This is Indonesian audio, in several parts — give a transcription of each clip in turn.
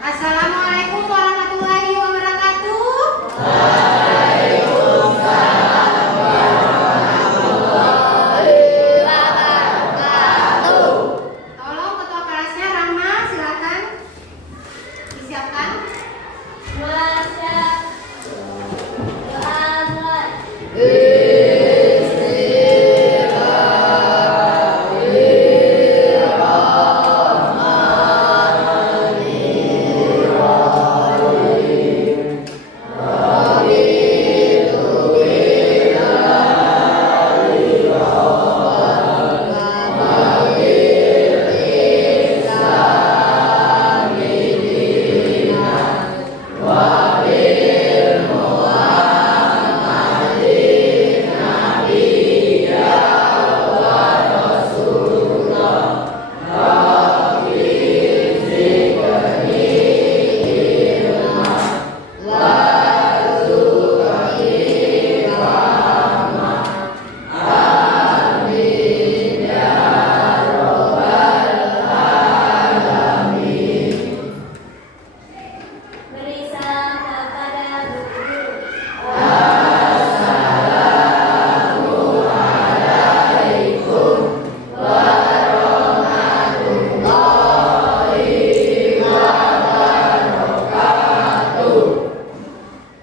Assalamualaikum warahmatullahi wabarakatuh. Tolong ketua kelasnya Rama, silakan disiapkan.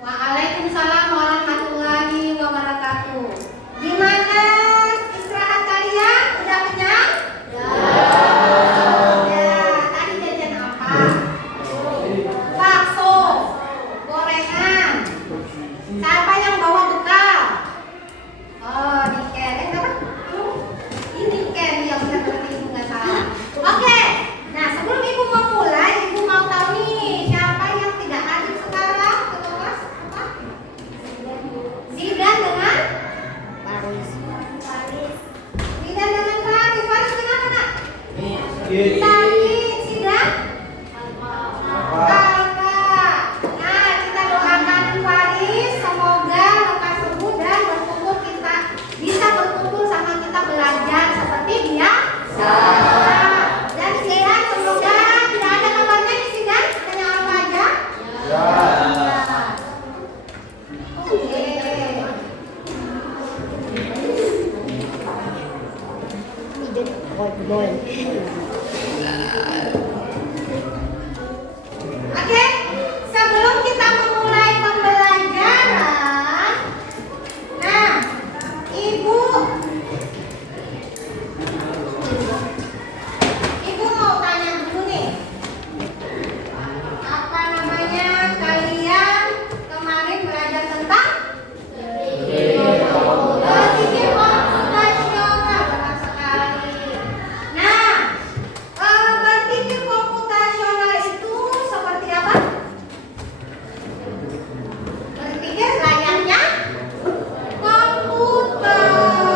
Waalaikumsalam warahmatullahi wabarakatuh. Gimana istirahat kalian? Udah kenyang? Ya, tadi jajan apa? Bakso, gorengan. Siapa yang bawa bekal? Oh, Niken. Apa? Ini Ken yang udah berarti ibu nggak salah. Oke. Nah, sebelum ibu mau mulai, ibu mau tahu nih siapa yang tidak hadir sekarang ke kelas? Apa? Zidan dengan Faris. Zidan dengan Faris. Faris kenapa nak? Sakit. Zidan? Kakak. Nah, kita doakan Faris semoga lekas sembuh dan bisa berkumpul sama kita belajar seperti biasa. Dan Zidan semoga tidak ada kabarnya nih Zidan. Tanya apa aja? Oke. Oke, sebelum kita memulai pembelajaran, nah, Ibu mau tanya dulu nih, apa namanya kalian kemarin belajar tentang berpikir komputasional, benar sekali. Nah, berpikir komputasional itu seperti apa? Berpikir layaknya komputer.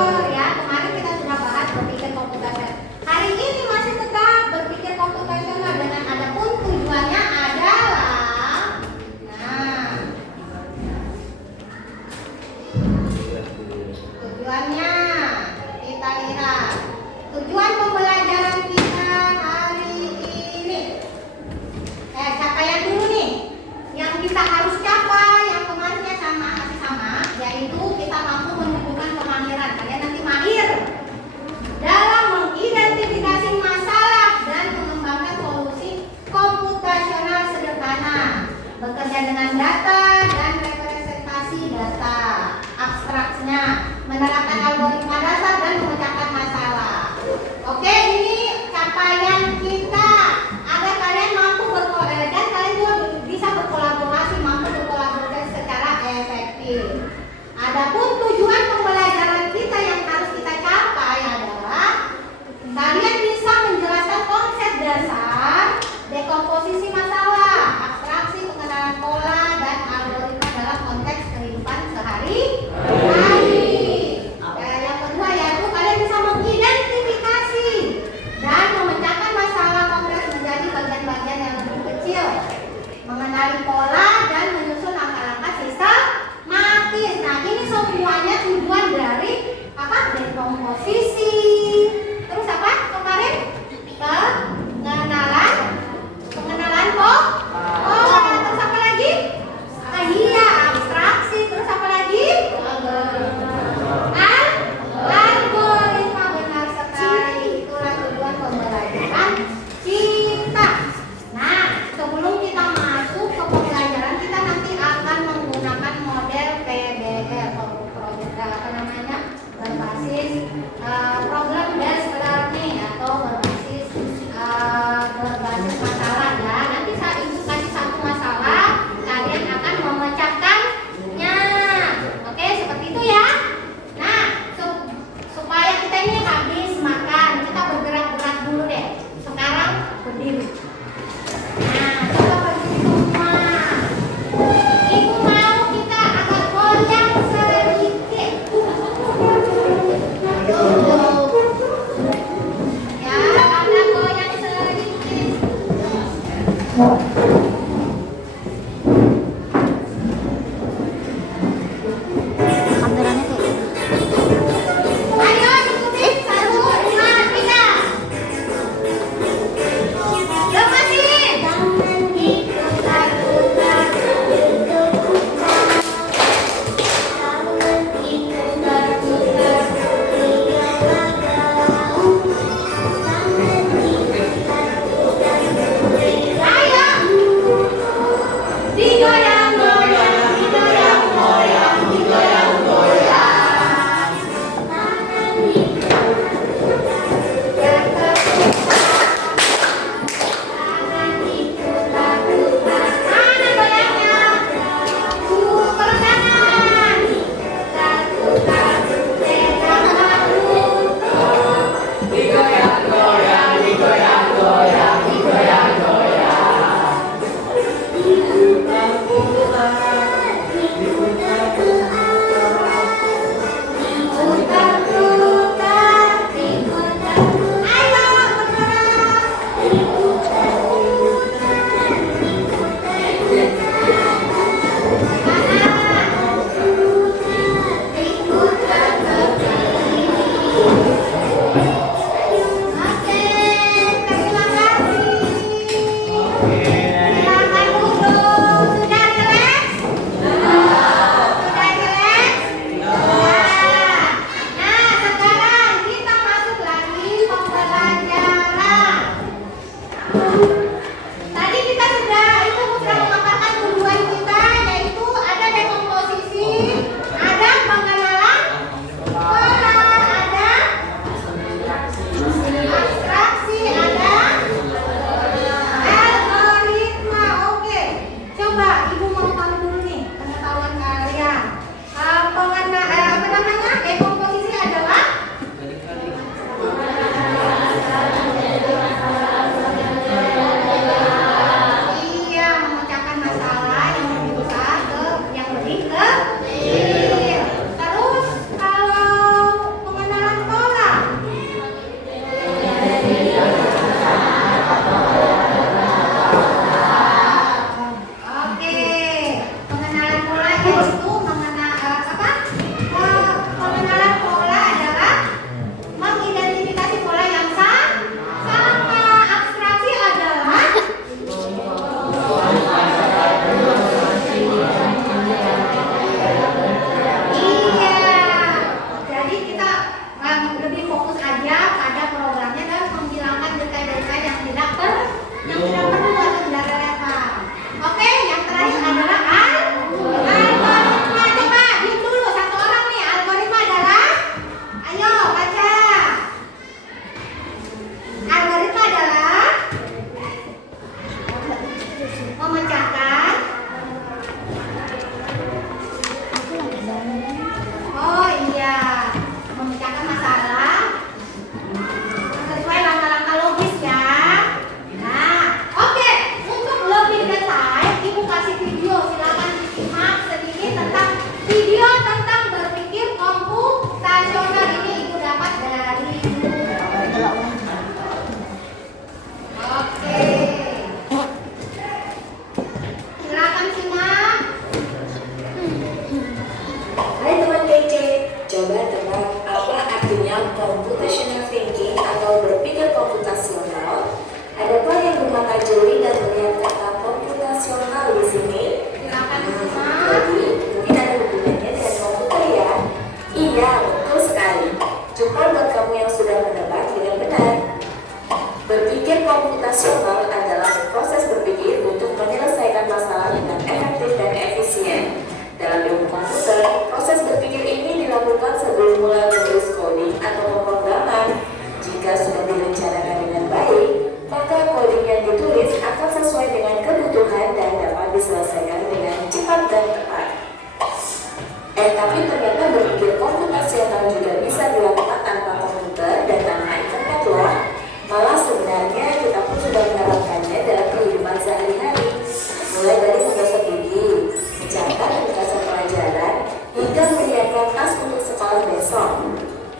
sekolah besok.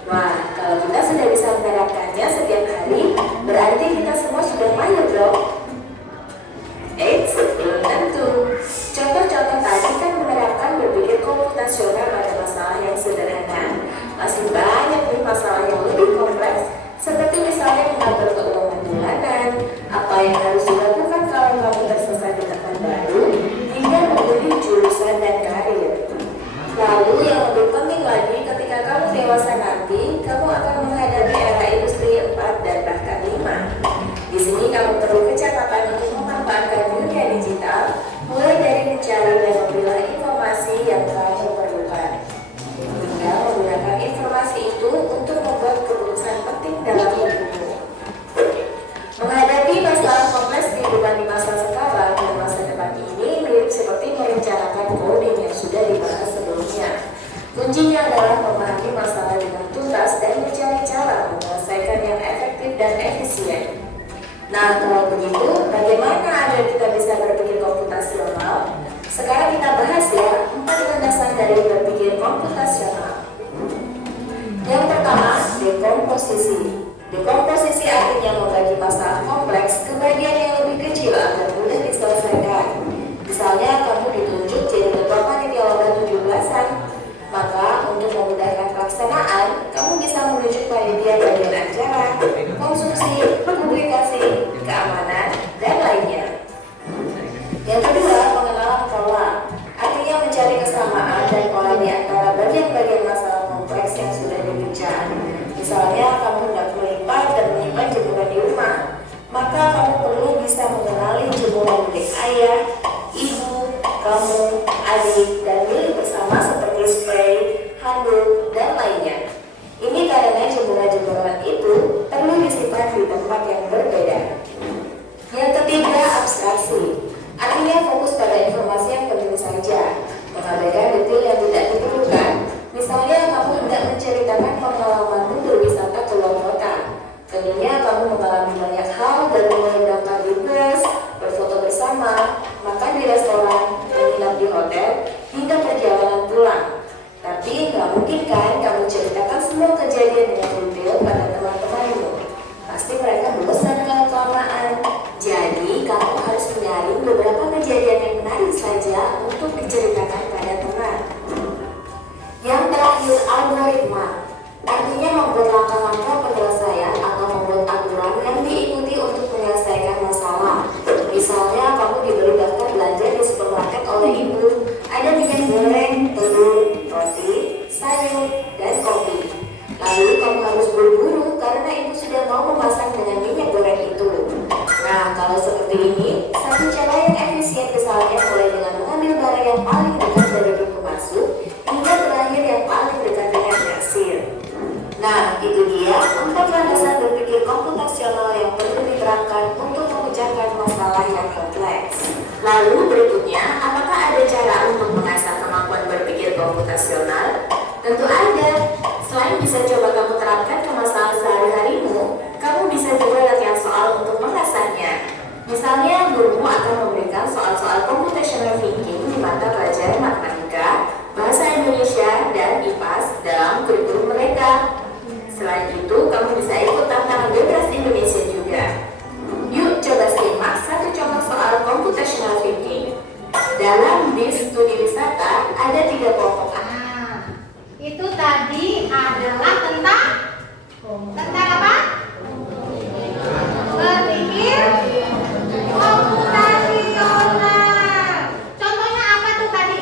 Wah, kalau kita sudah bisa menerapkannya setiap hari, berarti kita semua sudah mahir dong. Eits, belum tentu. Contoh-contoh tadi kan menerapkan berpikir komputasional pada masalah yang sederhana. Masih banyak nih masalah yang lebih kompleks, seperti misalnya mengatur keuangan bulanan, apa yang harus dilakukan kalau kamu tersesat di tempat baru, hingga memilih jurusan dan karir. Lalu yang lebih penting lagi, ketika kamu dewasa nanti, kamu akan menghadapi era industri 4 dan bahkan 5. Di sini kamu perlu kecepatan untuk memanfaatkan dunia digital, mulai dari mencari dan memilah informasi yang kamu perlukan, hingga menggunakan informasi itu untuk membuat keputusan penting dalam hidupmu. Menghadapi masalah kompleks kehidupan di masa sekarang dan masa depan ini mirip seperti merencanakan coding yang sudah dibahas sebelumnya. Kuncinya adalah memahami masalah dengan tuntas dan mencari cara menyelesaikan yang efektif dan efisien. Nah, kalau begitu, bagaimana agar kita bisa berpikir komputasional? Sekarang kita bahas ya 4 landasan dari berpikir komputasional. Yang pertama, dekomposisi. Dekomposisi artinya membagi masalah kompleks ke bagian yang lebih kecil agar mudah diselesaikan. Misalnya, kamu ditunjuk jadi ketua panitia lomba 17-an. Maka, untuk memudahkan pelaksanaan, kamu bisa menunjuk panitia bagian acara, konsumsi, publikasi, keamanan, dan lainnya. Yang kedua, pengenalan pola. Artinya mencari kesamaan dan pola di antara bagian-bagian masalah kompleks yang sudah dibincang. Misalnya, kamu hendak melipat dan menyimpan jemuran di rumah, maka kamu perlu bisa mengenali jemuran milik ayah, ibu, kamu, adik, dan milik bersama seperti spray, handuk, dan lainnya. Ini karena jemuran-jemuran itu perlu disimpan di tempat yang berbeda. Yang ketiga, abstraksi. Artinya fokus pada informasi yang penting saja, mengabaikan detail yang tidak diperlukan. Misalnya, kamu hendak menceritakan pengalamanmu berwisata ke luar kota. Tentunya kamu mengalami banyak hal dari mulai mendaftar di bus, berfoto bersama, makan di restoran, menginap di hotel, hingga perjalanan pulang. Tapi nggak mungkin kan kamu ceritakan semua kejadian dengan detail pada teman-temanmu. Pasti mereka bosan kalau kelamaan. Jadi kamu harus menyaring beberapa kejadian yang menarik saja untuk diceritakan pada teman. Yang terakhir, algoritma. Artinya membuat langkah-langkah penyelesaian atau membuat aturan yang diikuti untuk menyelesaikan masalah. Misalnya, kamu diberi daftar belanja di supermarket oleh ibu. Ada minyak goreng, telur, roti, sayur, dan kopi. Lalu kamu harus buru-buru karena ibu sudah mau memasak dengan minyak goreng itu. Nah, kalau seperti ini, satu cara yang efisien misalnya mulai dengan mengambil barang yang paling dekat dari pintu masuk hingga terakhir yang paling dekat dengan kasir. Nah, itu dia 4 landasan berpikir komputasional yang perlu diterapkan untuk memecahkan masalah yang kompleks. Lalu berikutnya, apakah ada cara untuk mengasah kemampuan berpikir komputasional? Tentu ada. Selain bisa coba kamu terapkan ke masalah sehari-harimu, kamu bisa juga latihan soal untuk mengasahnya. Misalnya, gurumu akan memberikan soal-soal computational thinking di mata pelajaran matematika, bahasa Indonesia, dan IPAS dalam kurikulum mereka. Selain itu, kamu bisa ikut tantangan bebas Indonesia juga. Yuk coba simak satu contoh soal computational thinking. Dalam bis studi wisata ada 3 kelompok. Itu tadi adalah tentang apa? Berpikir komputasional. Contohnya apa tuh tadi?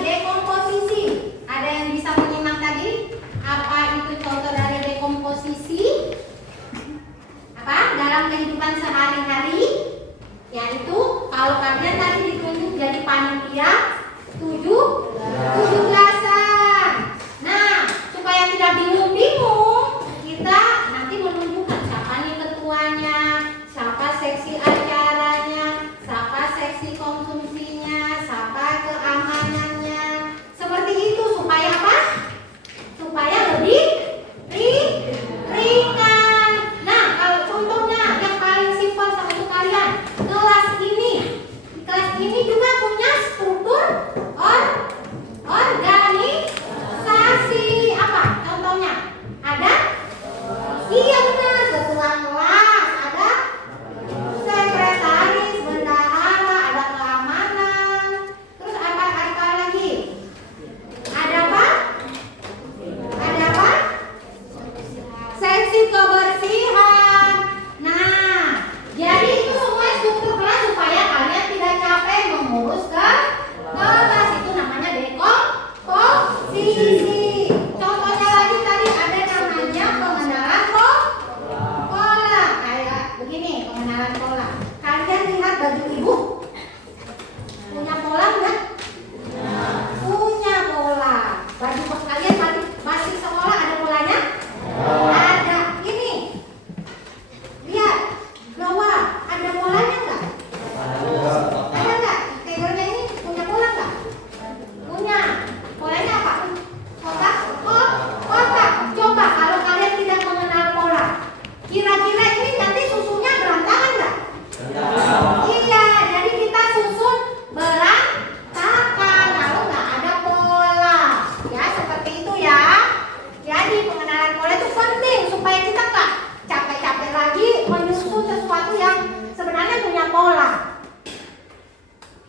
Jadi pengenalan pola itu penting supaya kita nggak capek-capek lagi menyusun sesuatu yang sebenarnya punya pola.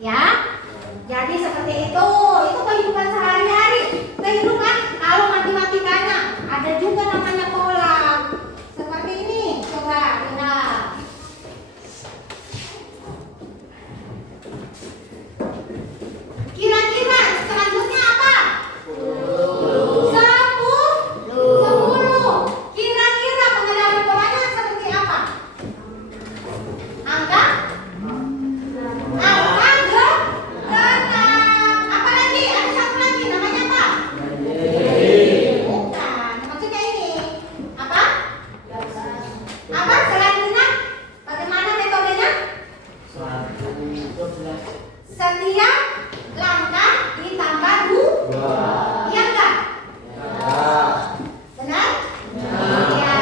Ya, jadi seperti itu kehidupan sehari-hari. Kehidupan kalau matematikanya ada juga namanya pola. Seperti ini, coba lihat. Kira-kira selanjutnya apa? 10. Kira-kira pengenalan polanya seperti apa? Angka? Apa lagi? Ada satu lagi, namanya apa? Bukan, maksudnya ini apa? Apa selanjutnya? Bagaimana metodenya? Setiap langkah ditambah 2. Iya enggak? Benar? Iya.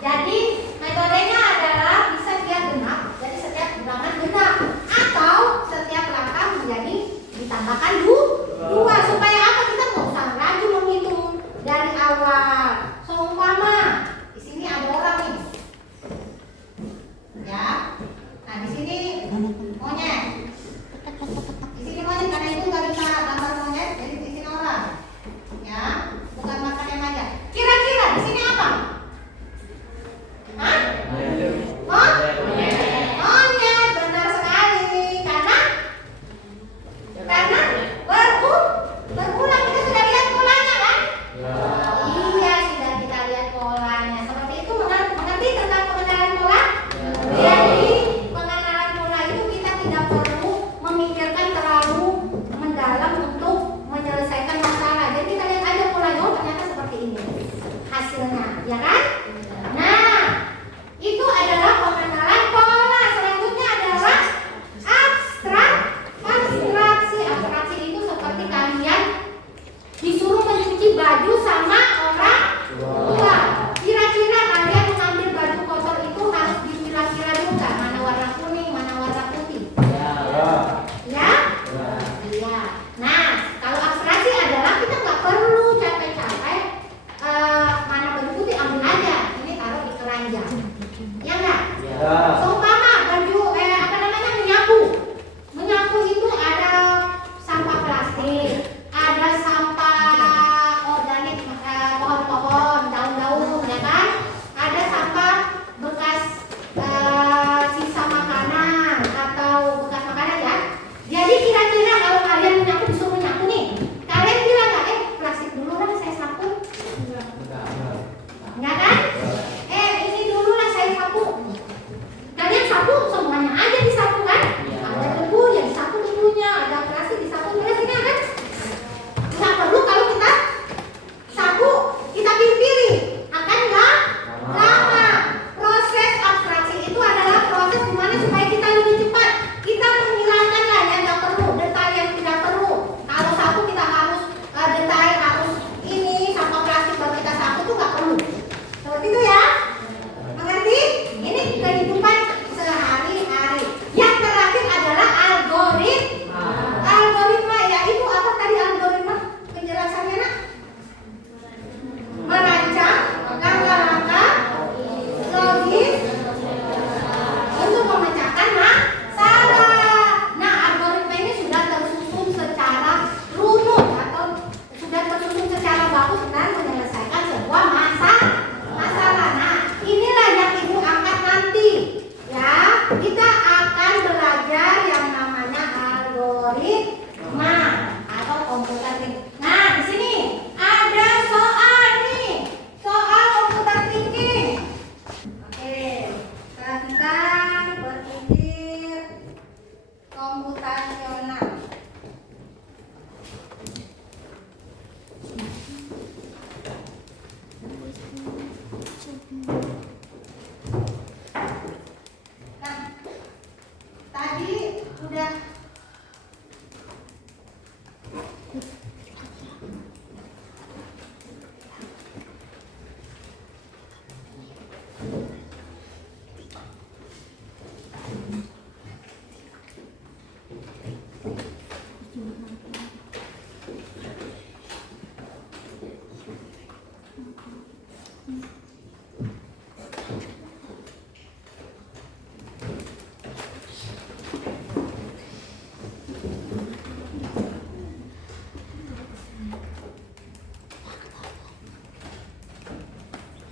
Jadi metodenya adalah bisa dia genap, jadi setiap ulangan genap, atau setiap langkah menjadi ditambahkan 2 supaya apa, kita nggak usah lagi menghitung dari awal. Seumpama di sini ada orang nih, ya. Nah di sini monyet, di sini monyet karena itu nggak bisa gambar monyet, jadi di sini orang, ya, bukan makan aja. Kira-kira di sini apa? Hah? Monyet, benar sekali. Karena berulang kita sudah lihat polanya kan? Iya.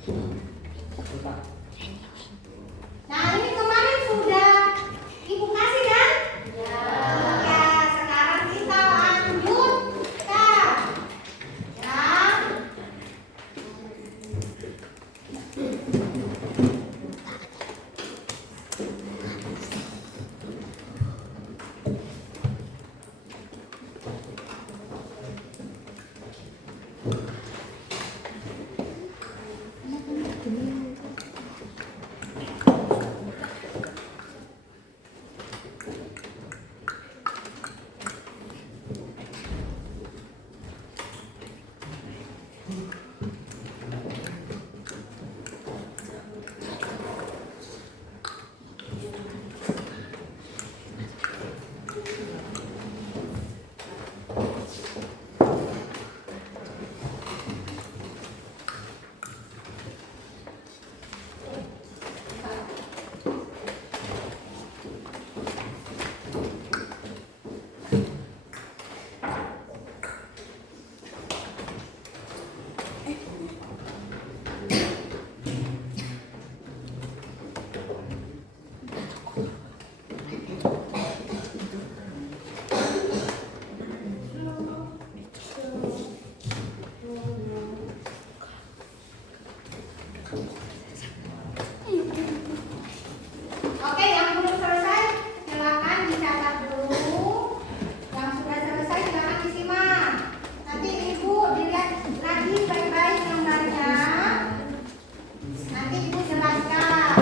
Nah, ini kemarin sudah Ibu kasih kan? Ya. Ya, sekarang kita lanjutkan. Ya. Oke, yang belum selesai silakan dicatat dulu. Yang sudah selesai silakan disimak. Nanti Ibu dilihat lagi baik-baik gambarnya. Nanti Ibu jelaskan.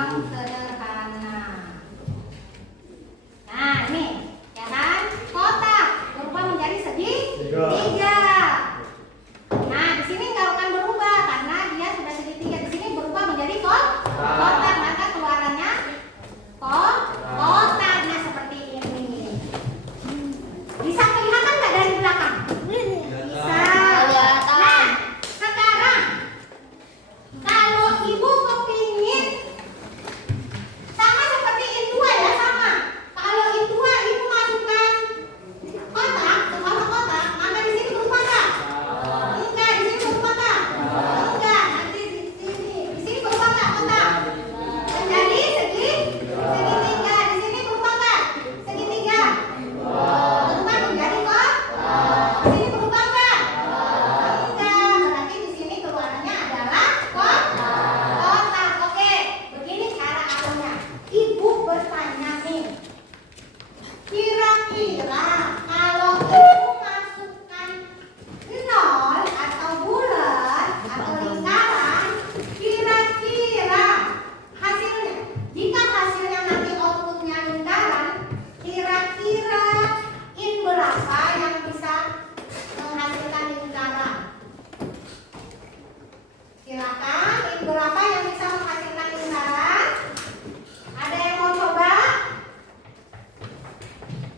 yang sederhana. Nah, ini ya kan? Kotak berubah menjadi segitiga. Nah, di sini nggak akan berubah karena dia sudah segitiga. Di sini berubah menjadi kotak, maka keluarannya kotak. Nah, seperti ini. Bisa kelihatan nggak dari belakang? Bisa. Nah, sekarang kalau ibu kepingin sama seperti indua ya, sama. Kalau indua ibu masukkan kotak ke dalam kotak, maka di sini berubah nggak? Enggak, di sini berubah nggak? Enggak, nanti di sini berubah nggak kotak? Menjadi segitiga. Di sini berubah nggak? Segitiga. Berubah menjadi kotak. Di sini berubah nggak? Enggak, berarti di sini keluarannya adalah kotak. Oke, begini cara aturnya. Ibu bertanya nih, kira-kira kalau ibu masukkan 0 atau bulat atau lingkaran, kira-kira hasilnya, jika hasilnya nanti outputnya lingkaran, kira-kira in berapa yang bisa menghasilkan lingkaran? Silakan, in berapa yang bisa menghasilkan lingkaran? Ada yang mau coba?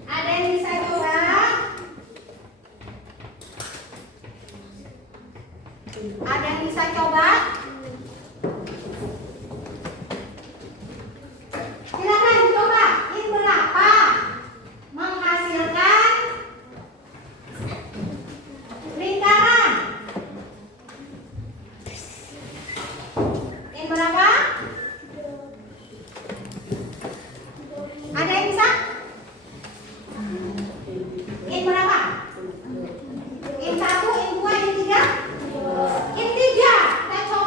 Ada yang bisa coba? Ada yang bisa coba? Silakan coba. In berapa menghasilkan lingkaran? In berapa? Ada yang bisa? In berapa? In 1, in 2, in 3? In 3. Kita coba.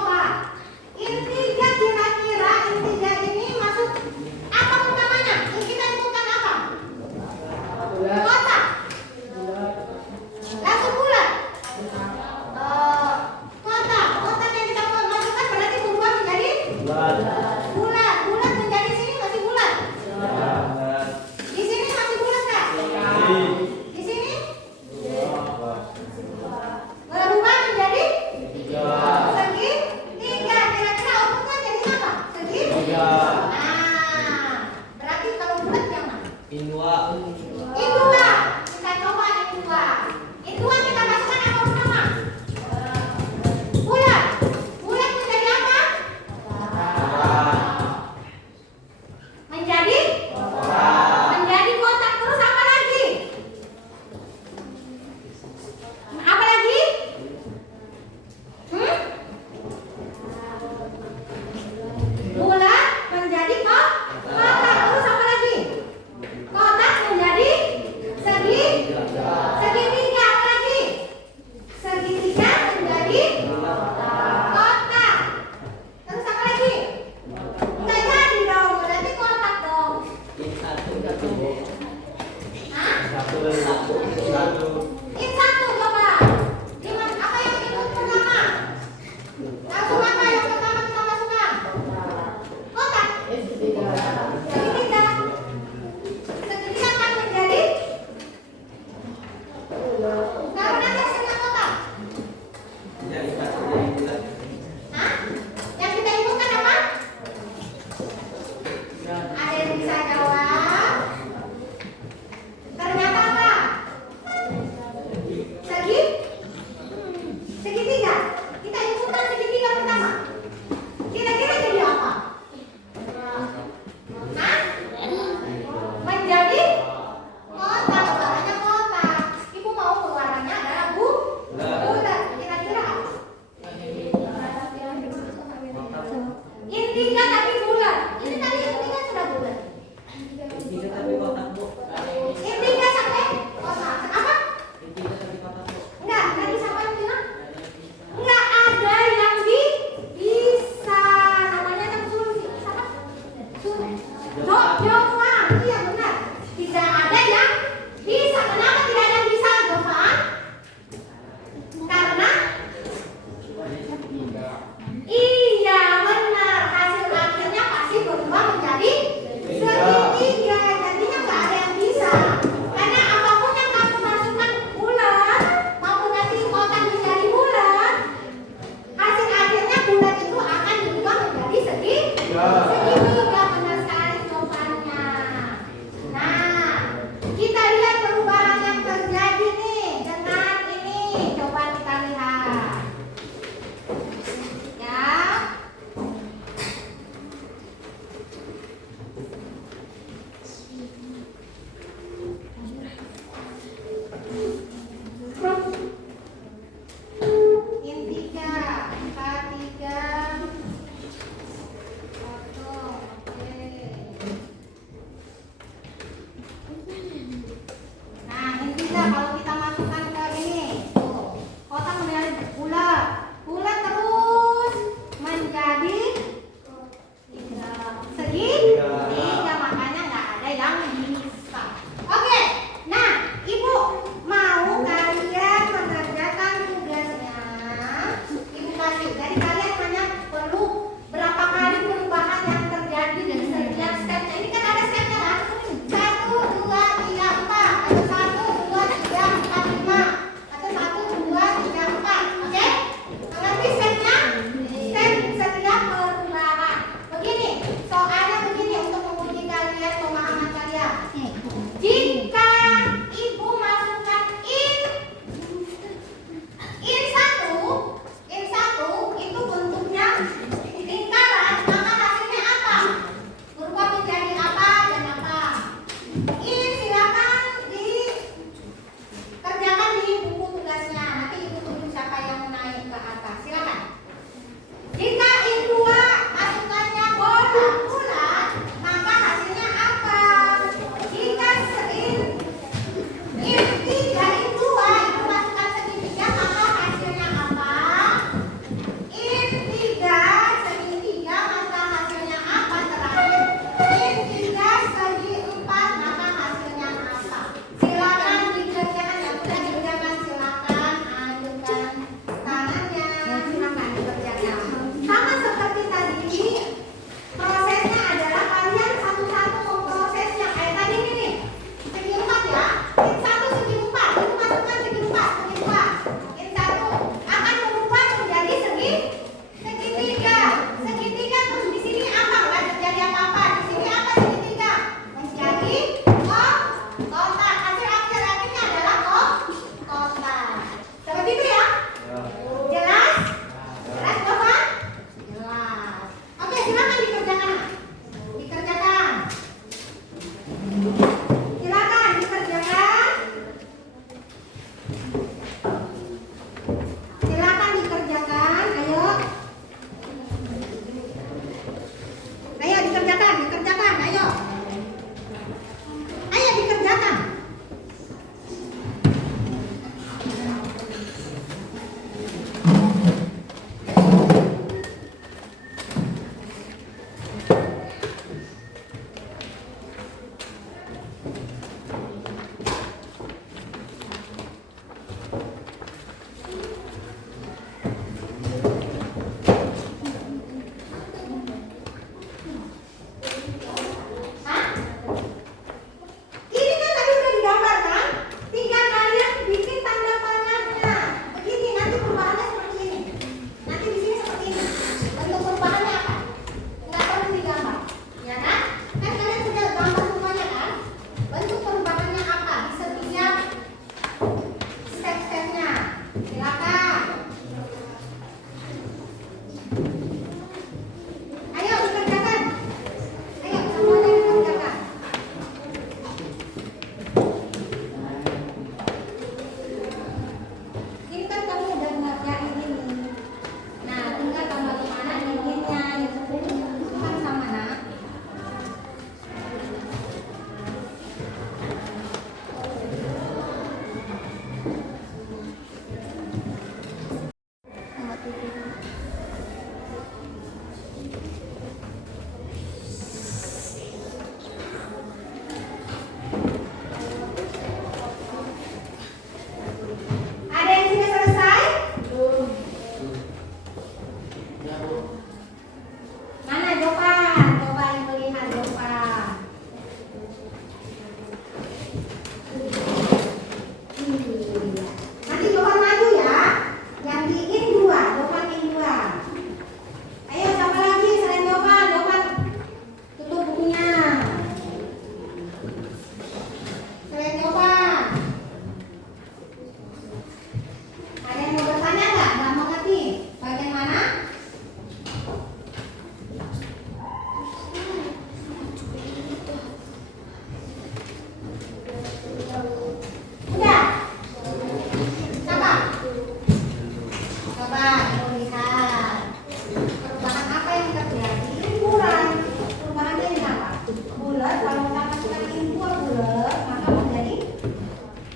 Coba ibu lihat. Perubahan apa yang terjadi? Lingkuran. Perubahannya ini apa? Bulat. Kalau misalkan kita lingkur bulat, maka menjadi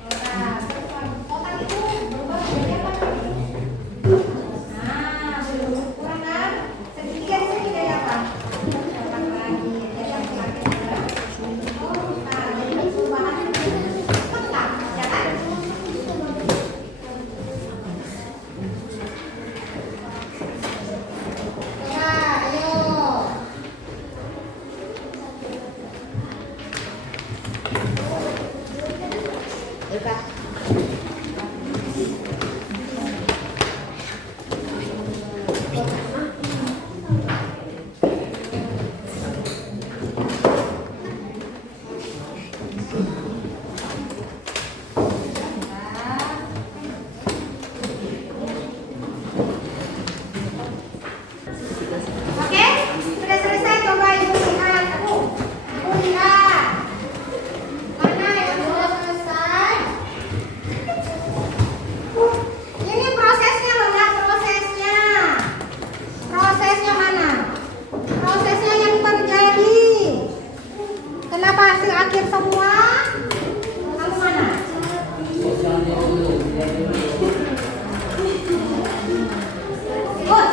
kotak. Terus kalau kotak itu berubah menjadi apa? Nah, kurang kan? Segitiga di sini jadi apa? Kotak lagi. Jadi yang semakin bulat. Nah, jadi perubahan kotak, ya kan? Oke, sudah selesai. Coba ibu lihat. Ibu lihat. Mana yang sudah selesai? Ini prosesnya mana? Prosesnya. Prosesnya mana? Prosesnya yang terjadi. Kenapa hasil akhir semua? Kamu mana? Ikut.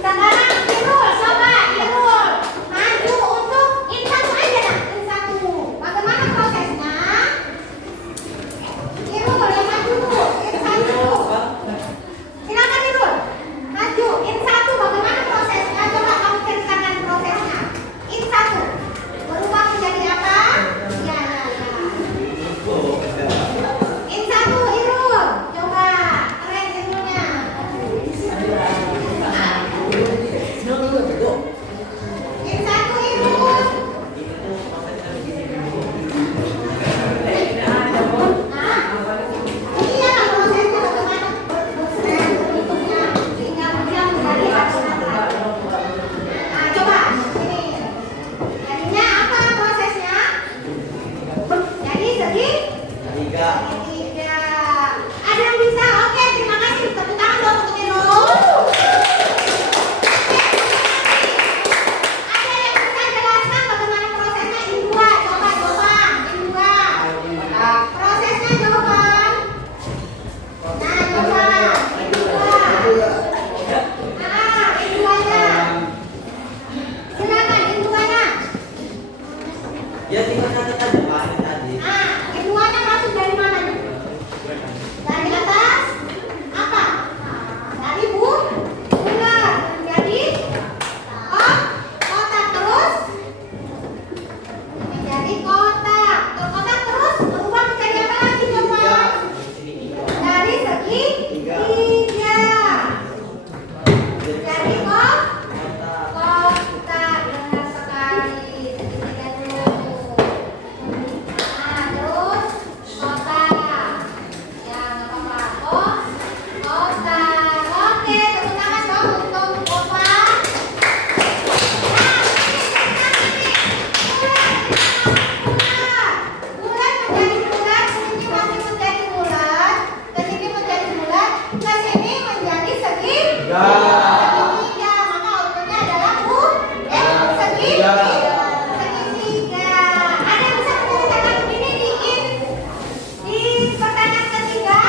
Sekarang Irul, coba Irul maju untuk in satu aja nak, in satu. Bagaimana prosesnya? Irul yang maju dulu, in satu. Silakan Irul, maju in satu. Bagaimana prosesnya? Coba kamu ceritakan prosesnya. In satu, berubah menjadi apa? Ya. In satu Irul, coba keren Irulnya. In satu Irul. Iya prosesnya bagaimana? Bentuknya sehingga dia menjadi apa? Coba ini. Jadinya apa prosesnya? Jadi segitiga. Ada yang bisa? Oke, terima kasih. Tepuk tangan dong untuk Irul. Ada yang bisa jelaskan bagaimana prosesnya in 2? Coba in 2. Prosesnya jawaban. Nah, coba in 2. In 2-nya. Silakan in 2-nya. Ya tinggal catat aja Pak, ini tadi. In 2-nya masuk dari mana? Dari atas apa? Dari bulat menjadi kotak terus menjadi kotak. Kotak terus berubah menjadi apa lagi coba? Dari segitiga. Jadi kotak. Benar sekali. Segitiga dulu. Nah, terus kotak. Ya, nggak apa-apa. Kotak. Oke, tepuk tangan dong untuk kotak. Bulat menjadi bulat, sini masih menjadi bulat, ke sini menjadi bulat, ke sini menjadi segitiga. Maka outputnya adalah segitiga. Ada yang bisa menceritakan begini di pertanyaan ketiga?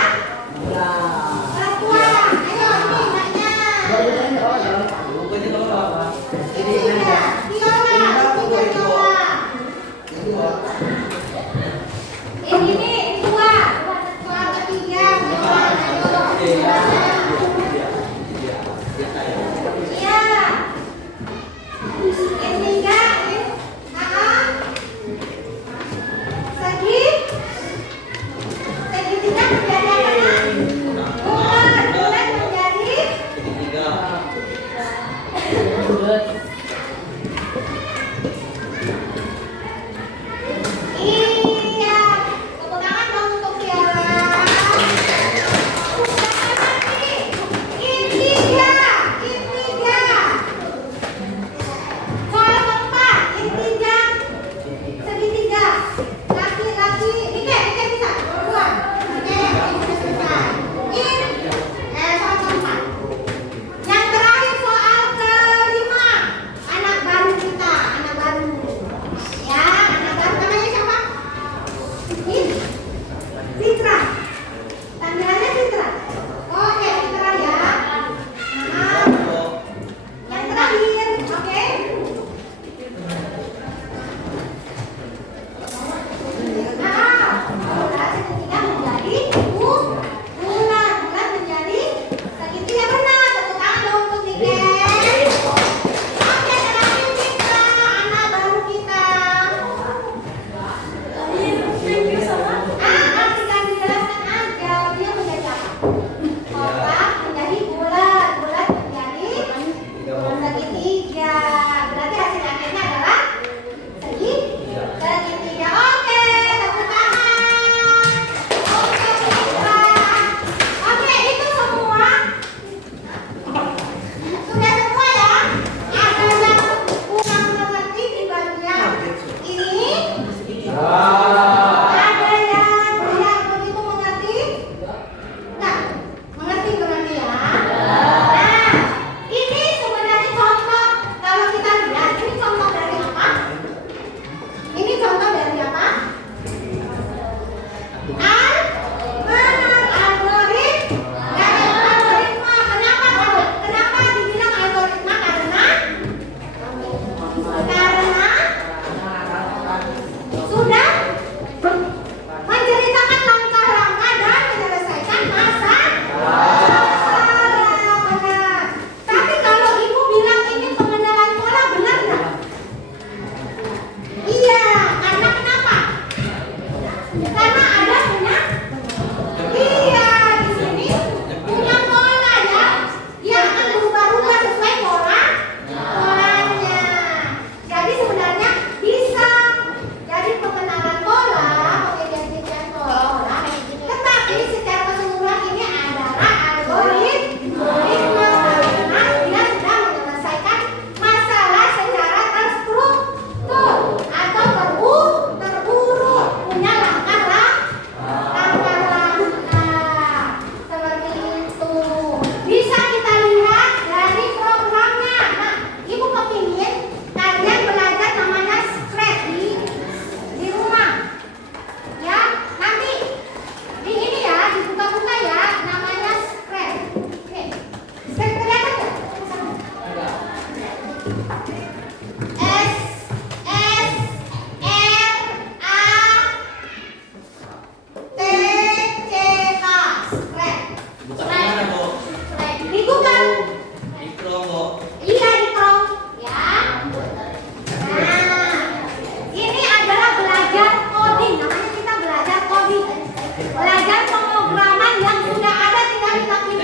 Orang tua, ayo ini mbaknya. Bukunya tahu apa? Segitiga, Viola, segitiga Viola. Ini dua, soal ketiga, Viola, ayo. Iya. Segitiga, segitiga menjadi apa? Bulat menjadi Segitiga. iya. Tepuk tangan dong untuk Viola.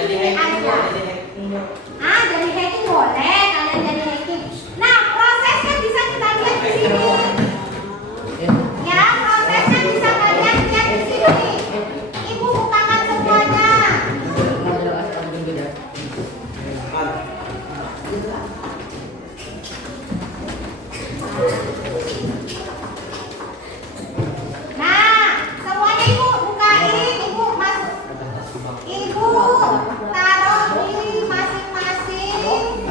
jadi sini hacking aja. jadi hacking. Ah, jadi hacking boleh, kalian jadi hacking. Nah, prosesnya bisa kita lihat di sini. Ya, prosesnya bisa kalian lihat di sini. Ibu bukakan semuanya. Nah, semuanya ibu bukain, ibu masuk. Ibu taruh di masing-masing